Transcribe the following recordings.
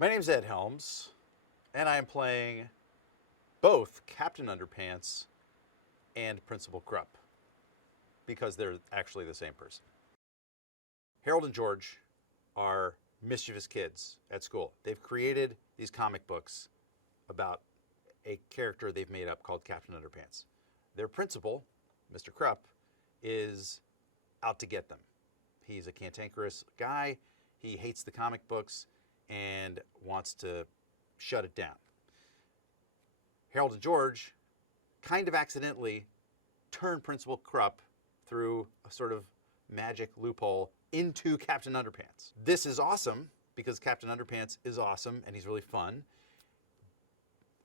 My name's Ed Helms, and I am playing both Captain Underpants and Principal Krupp because they're actually the same person. Harold and George are mischievous kids at school. They've created these comic books about a character they've made up called Captain Underpants. Their principal, Mr. Krupp, is out to get them. He's a cantankerous guy. He hates the comic books and wants to shut it down. Harold and George kind of accidentally turn Principal Krupp through a sort of magic loophole into Captain Underpants. This is awesome because Captain Underpants is awesome and he's really fun,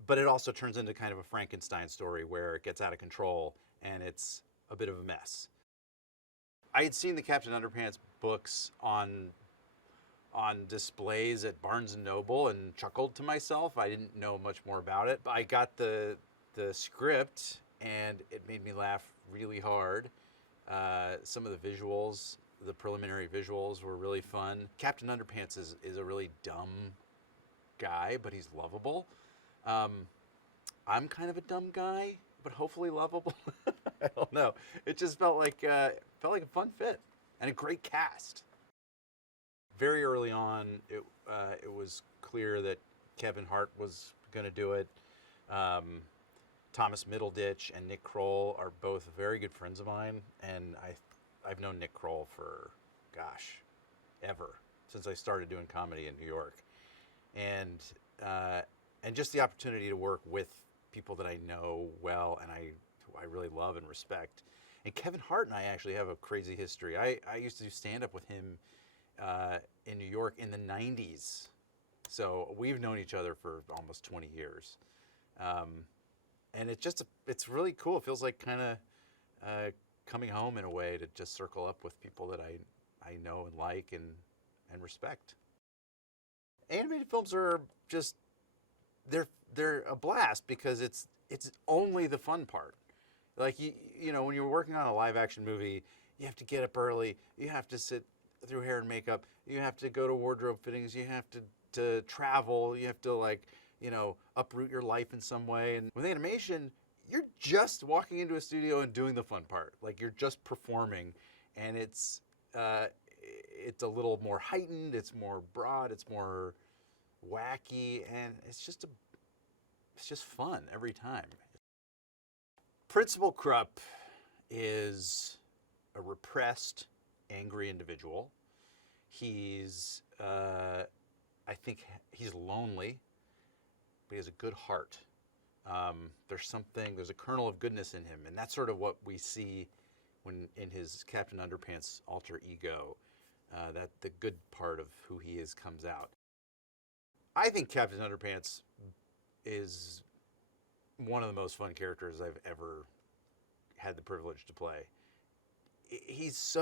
but it also turns into kind of a Frankenstein story where it gets out of control and it's a bit of a mess. I had seen the Captain Underpants books on displays at Barnes & Noble and chuckled to myself. I didn't know much more about it. I got the script and it made me laugh really hard. Some of the visuals, the preliminary visuals were really fun. Captain Underpants is a really dumb guy, but he's lovable. I'm kind of a dumb guy, but hopefully lovable. I don't know. It just felt like a fun fit and a great cast. Very early on, it was clear that Kevin Hart was going to do it. Thomas Middleditch and Nick Kroll are both very good friends of mine, and I've known Nick Kroll for, gosh, ever, since I started doing comedy in New York. And just the opportunity to work with people that I know well and who I really love and respect. And Kevin Hart and I actually have a crazy history. I used to do stand-up with him in New York in the 90s. So we've known each other for almost 20 years. And it's really cool. It feels like kind of coming home in a way to just circle up with people that I know and like and respect. Animated films are just, they're a blast because it's only the fun part. Like, you know, when you're working on a live action movie, you have to get up early, you have to sit through hair and makeup, you have to go to wardrobe fittings, you have to travel, you have to, like, you know, uproot your life in some way. And with animation, you're just walking into a studio and doing the fun part. Like, you're just performing, and it's a little more heightened, it's more broad, it's more wacky, and it's just fun every time. Principal Krupp is a repressed, angry individual. He's, I think he's lonely, but he has a good heart. There's a kernel of goodness in him, and that's sort of what we see when in his Captain Underpants alter ego, that the good part of who he is comes out. I think Captain Underpants is one of the most fun characters I've ever had the privilege to play. He's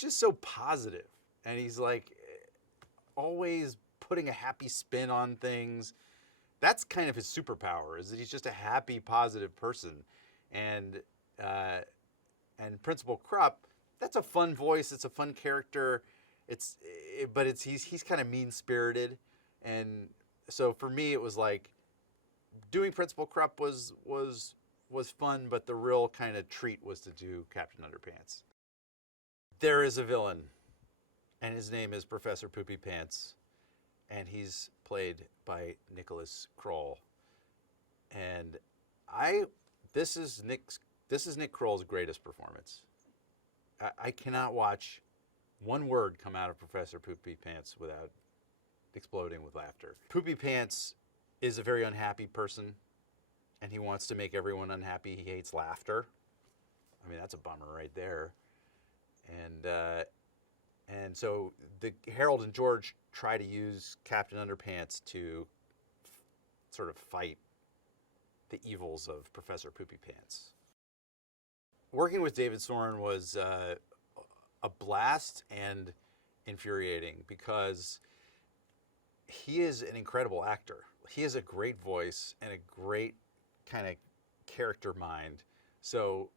just so positive, and he's like always putting a happy spin on things. That's kind of his superpower, is that he's just a happy, positive person. And Principal Krupp, that's a fun voice. It's a fun character. But he's kind of mean spirited, and so for me it was like doing Principal Krupp was fun, but the real kind of treat was to do Captain Underpants. There is a villain, and his name is Professor Poopy Pants, and he's played by Nicholas Kroll. And this is Nick Kroll's greatest performance. I cannot watch one word come out of Professor Poopy Pants without exploding with laughter. Poopy Pants is a very unhappy person, and he wants to make everyone unhappy. He hates laughter. I mean, that's a bummer right there. And so the Harold and George try to use Captain Underpants to sort of fight the evils of Professor Poopy Pants. Working with David Sorin was a blast and infuriating because he is an incredible actor. He has a great voice and a great kind of character mind. So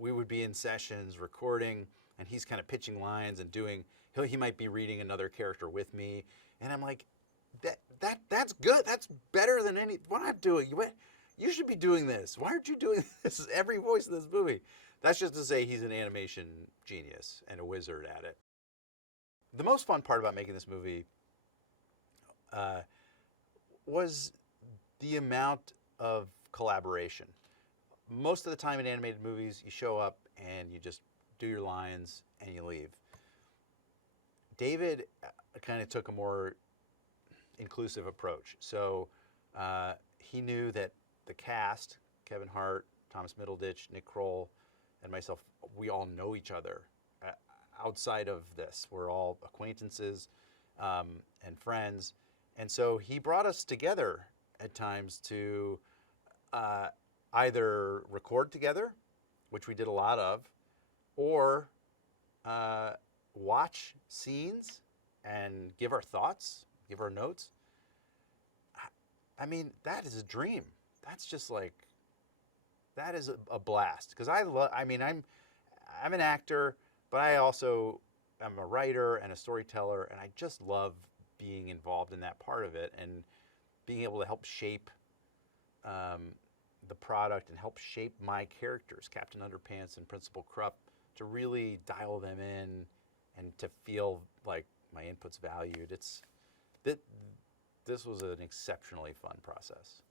we would be in sessions recording, and he's kind of pitching lines and doing. He might be reading another character with me, and I'm like, that's good. That's better than what I'm doing. You should be doing this. Why aren't you doing this? Every voice in this movie. That's just to say he's an animation genius and a wizard at it. The most fun part about making this movie was the amount of collaboration. Most of the time in animated movies, you show up and you just do your lines and you leave. David kind of took a more inclusive approach. So he knew that the cast, Kevin Hart, Thomas Middleditch, Nick Kroll, and myself, we all know each other. Outside of this, we're all acquaintances and friends. And so he brought us together at times to either record together, which we did a lot of, or watch scenes and give our thoughts, give our notes. I mean, that is a dream. That's just like, that is a blast. Because I'm an actor, but I also am a writer and a storyteller, and I just love being involved in that part of it and being able to help shape the product and help shape my characters, Captain Underpants and Principal Krupp, to really dial them in and to feel like my input's valued. This was an exceptionally fun process.